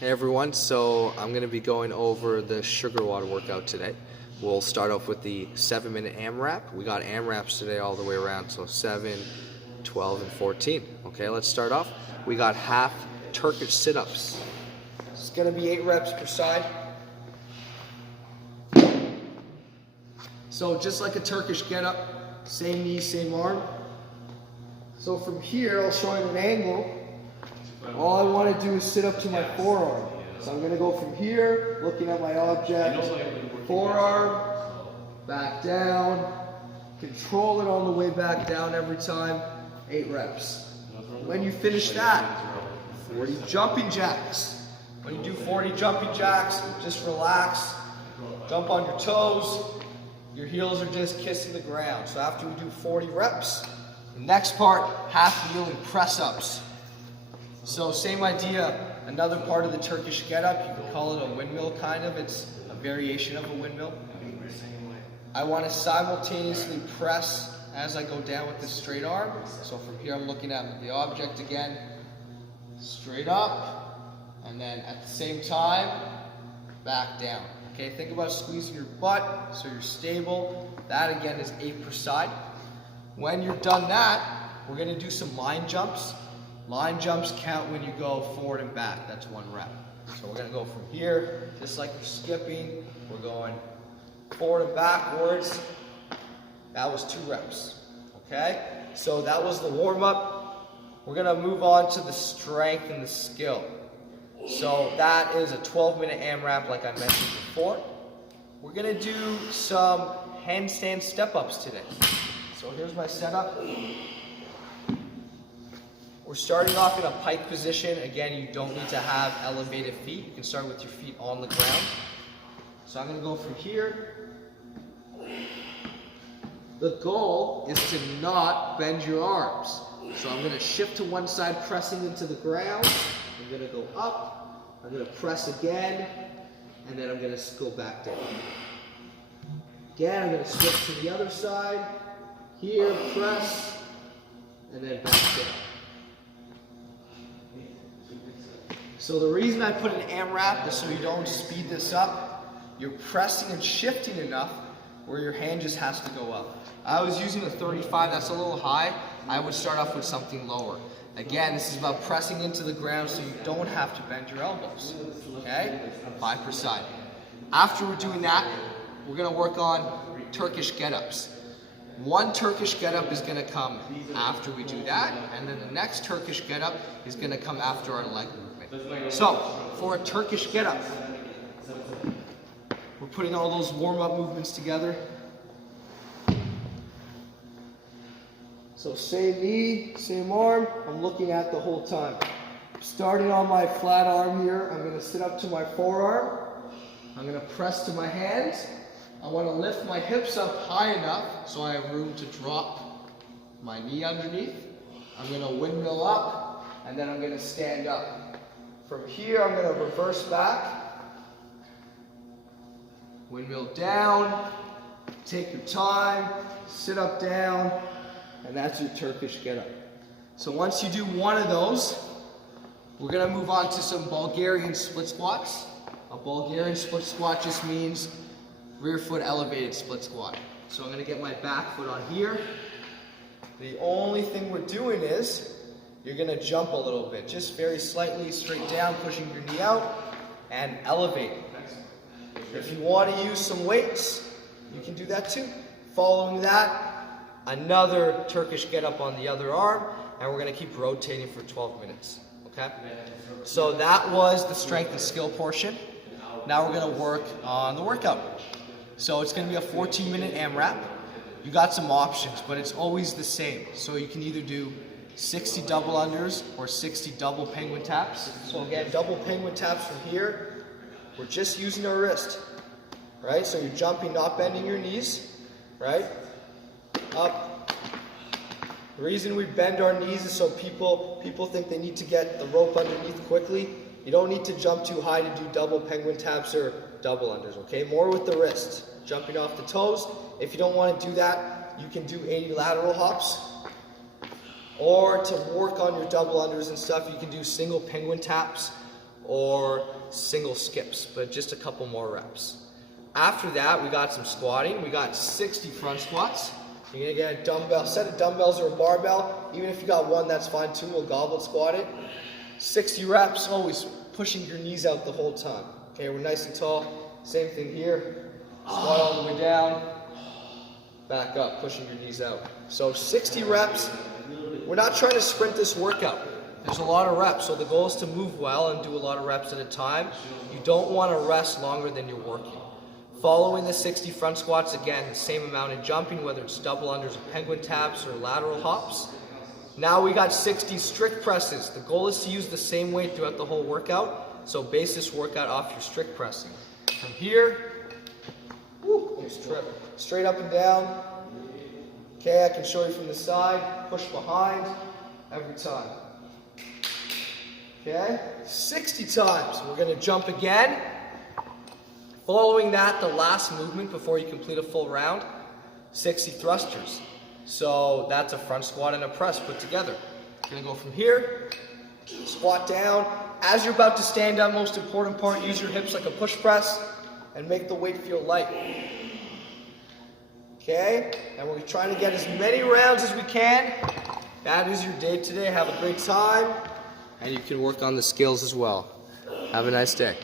Hey everyone, so I'm going to be going over the Sugar WOD workout today. We'll start off with the 7-minute AMRAP. We got AMRAPs today all the way around, so 7, 12, and 14. Okay, let's start off. We got half Turkish sit-ups. It's going to be 8 reps per side. So just like a Turkish get-up, same knee, same arm. So from here, I'll show you an angle. All I want to do is sit up to my forearm. So I'm going to go from here, looking at my object, forearm, back down, control it on the way back down every time, 8 reps. When you finish that, 40 jumping jacks. When you do 40 jumping jacks, just relax, jump on your toes, your heels are just kissing the ground. So after we do 40 reps, the next part, half kneeling press-ups. So same idea, another part of the Turkish get-up, you can call it a windmill kind of, it's a variation of a windmill. I want to simultaneously press as I go down with this straight arm. So from here I'm looking at the object again, straight up, and then at the same time, back down. Okay, think about squeezing your butt so you're stable. That again is 8 per side. When you're done that, we're going to do some line jumps. Line jumps count when you go forward and back. That's 1 rep. So we're going to go from here, just like you're skipping. We're going forward and backwards. That was 2 reps. Okay? So that was the warm-up. We're going to move on to the strength and the skill. So that is a 12-minute AMRAP like I mentioned before. We're going to do some handstand step-ups today. So here's my setup. We're starting off in a pike position. Again, you don't need to have elevated feet. You can start with your feet on the ground. So I'm going to go from here. The goal is to not bend your arms. So I'm going to shift to one side, pressing into the ground. I'm going to go up. I'm going to press again. And then I'm going to go back down. Again, I'm going to switch to the other side. Here, press. And then back down. So the reason I put an AMRAP is so you don't speed this up. You're pressing and shifting enough where your hand just has to go up. I was using a 35, that's a little high. I would start off with something lower. Again, this is about pressing into the ground so you don't have to bend your elbows. Okay? 5 per side. After we're doing that, we're going to work on Turkish get-ups. 1 Turkish get-up is going to come after we do that, and then the next Turkish get-up is going to come after our leg movement. So, for a Turkish get-up, we're putting all those warm-up movements together. So same knee, same arm, I'm looking at the whole time. Starting on my flat arm here, I'm going to sit up to my forearm. I'm going to press to my hands. I want to lift my hips up high enough so I have room to drop my knee underneath. I'm going to windmill up, and then I'm going to stand up. From here, I'm going to reverse back, windmill down, take your time, sit up down, and that's your Turkish get-up. So once you do one of those, we're going to move on to some Bulgarian split squats. A Bulgarian split squat just means rear foot elevated split squat. So I'm going to get my back foot on here. The only thing we're doing is you're going to jump a little bit, just very slightly straight down, pushing your knee out, and elevate. If you want to use some weights, you can do that too. Following that, another Turkish get-up on the other arm, and we're going to keep rotating for 12 minutes. Okay? So that was the strength and skill portion. Now we're going to work on the workout. So it's going to be a 14-minute AMRAP. You got some options, but it's always the same. So you can either do 60 double unders or 60 double penguin taps. So again, double penguin taps from here. We're just using our wrist, right? So you're jumping, not bending your knees, right? Up. The reason we bend our knees is so people think they need to get the rope underneath quickly. You don't need to jump too high to do double penguin taps or double unders, okay? More with the wrist, jumping off the toes. If you don't want to do that, you can do 80 lateral hops. Or to work on your double unders and stuff, you can do single penguin taps or single skips, but just a couple more reps. After that, we got some squatting. We got 60 front squats. You're gonna get a dumbbell, set of dumbbells or a barbell. Even if you got one, that's fine too. We'll goblet squat it. 60 reps, always pushing your knees out the whole time. Okay, we're nice and tall. Same thing here. Squat all the way down. Back up, pushing your knees out. So 60 reps. We're not trying to sprint this workout. There's a lot of reps, so the goal is to move well and do a lot of reps at a time. You don't want to rest longer than you're working. Following the 60 front squats, again, the same amount in jumping, whether it's double unders or penguin taps or lateral hops. Now we got 60 strict presses. The goal is to use the same weight throughout the whole workout, so base this workout off your strict pressing. From here, straight up and down. Okay, I can show you from the side, push behind, every time. Okay, 60 times. We're gonna jump again. Following that, the last movement before you complete a full round, 60 thrusters. So that's a front squat and a press put together. You're gonna go from here, squat down. As you're about to stand up, most important part, use your hips like a push press and make the weight feel light. Okay, and we're trying to get as many rounds as we can. That is your day today. Have a great time, and you can work on the skills as well. Have a nice day.